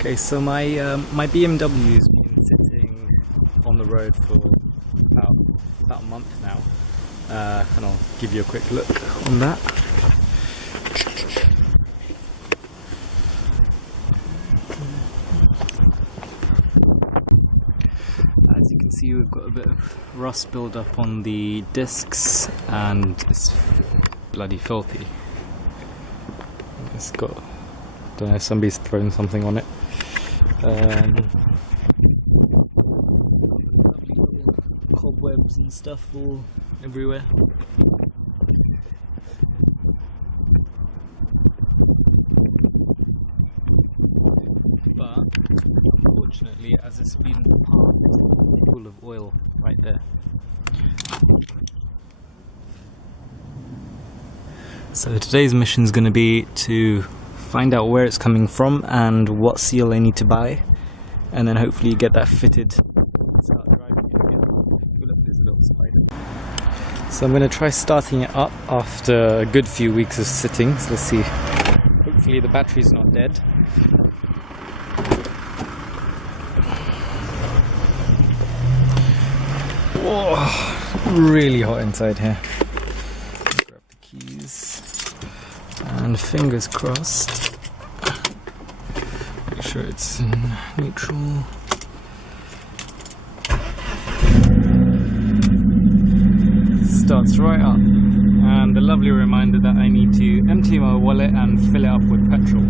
Okay, so my BMW has been sitting on the road for about a month now, and I'll give you a quick look on that. As you can see, we've got a bit of rust build up on the discs, and it's bloody filthy. It's got, don't know, somebody's thrown something on it. Lovely little cobwebs and stuff all everywhere. But unfortunately, as it's been parked, it's full of oil right there. So today's mission is going to be to find out where it's coming from and what seal I need to buy, and then hopefully get that fitted and start driving it again. Oh, look, there's a little spider. So I'm going to try starting it up after a good few weeks of sitting. So let's see. Hopefully the battery's not dead. Oh, really hot inside here. Grab the keys. And fingers crossed, make sure it's in neutral. Starts right up, and the lovely reminder that I need to empty my wallet and fill it up with petrol.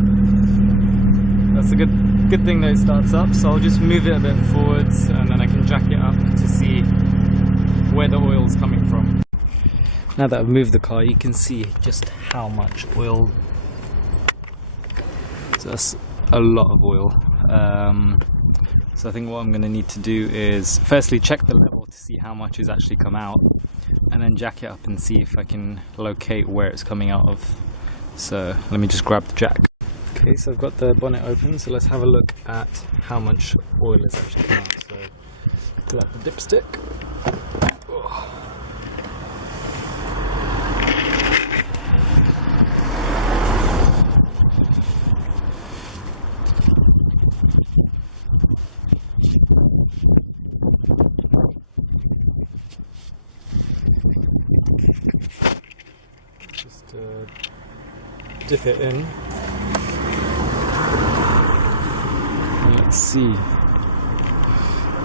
That's a good thing that it starts up, so I'll just move it a bit forwards and then I can jack it up to see where the oil's coming from. Now that I've moved the car, you can see just how much oil. So that's a lot of oil. So I think what I'm going to need to do is firstly check the level to see how much has actually come out, and then jack it up and see if I can locate where it's coming out of. So let me just grab the jack. Okay, so I've got the bonnet open, so let's have a look at how much oil has actually come out. So pull out the dipstick. Just dip it in. And let's see.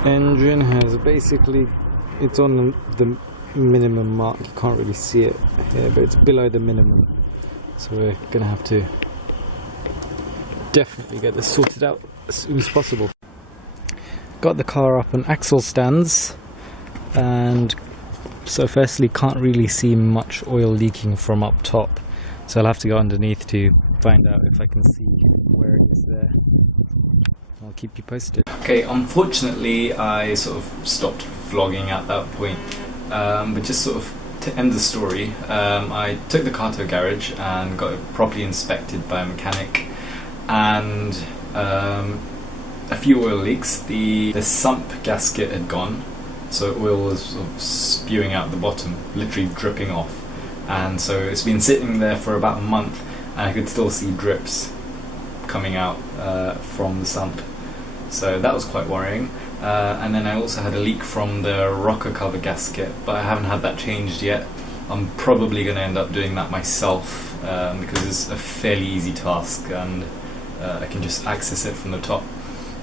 Engine has basically, it's on the minimum mark. You can't really see it here, but it's below the minimum. So we're gonna have to definitely get this sorted out as soon as possible. Got the car up on axle stands, and so firstly can't really see much oil leaking from up top, so I'll have to go underneath to find out if I can see where it is there. I'll keep you posted. Okay, unfortunately I sort of stopped vlogging at that point, but just sort of to end the story, I took the car to a garage and got it properly inspected by a mechanic, and a few oil leaks. The sump gasket had gone, so oil was sort of spewing out the bottom, literally dripping off, and so it's been sitting there for about a month and I could still see drips coming out from the sump, so that was quite worrying. And then I also had a leak from the rocker cover gasket, but I haven't had that changed yet. I'm probably going to end up doing that myself, because it's a fairly easy task and I can just access it from the top.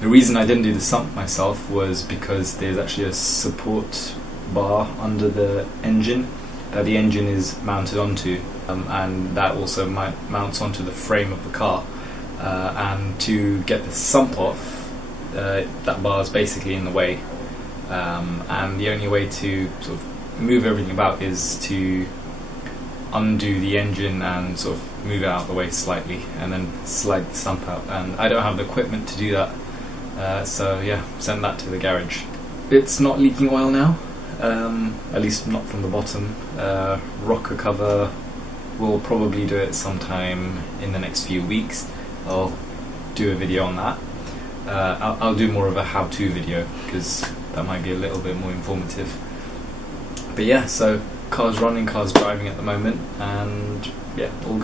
The reason I didn't do the sump myself was because there's actually a support bar under the engine that the engine is mounted onto, and that also mounts onto the frame of the car, and to get the sump off, that bar is basically in the way, and the only way to sort of move everything about is to undo the engine and sort of move it out of the way slightly and then slide the sump out, and I don't have the equipment to do that. So yeah, send that to the garage. It's not leaking oil now, at least not from the bottom. Rocker cover will probably do it sometime in the next few weeks. I'll do a video on that. I'll do more of a how-to video because that might be a little bit more informative. But yeah, so car's running, car's driving at the moment, and yeah, all good.